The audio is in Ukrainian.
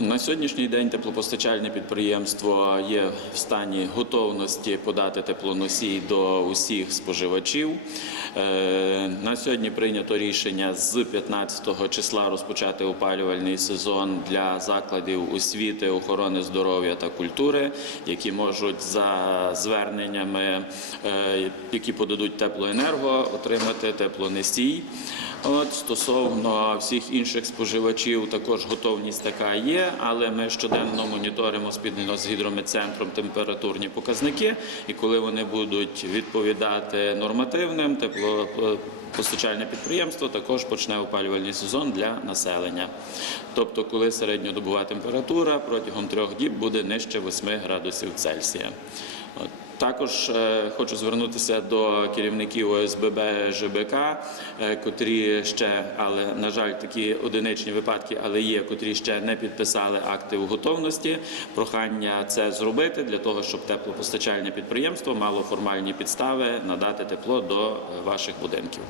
На сьогоднішній день теплопостачальне підприємство є в стані готовності подати теплоносій до усіх споживачів. Е, На сьогодні прийнято рішення з 15 числа розпочати опалювальний сезон для закладів освіти, охорони здоров'я та культури, які можуть за зверненнями, е, які подадуть теплоенерго, отримати теплоносій. От стосовно всіх інших споживачів, також готовність така є, але ми щоденно моніторимо спільно з гідрометцентром температурні показники, і коли вони будуть відповідати нормативним, теплопостачальне підприємство також почне опалювальний сезон для населення. Тобто, коли середньодобова температура протягом трьох діб буде нижче 8 градусів Цельсія. Також е, хочу звернутися до керівників ОСББ ЖБК, е, котрі ще, але на жаль, такі одиничні випадки, але є, котрі ще не підписали акти у готовності. Прохання це зробити для того, щоб теплопостачальне підприємство мало формальні підстави надати тепло до е, ваших будинків.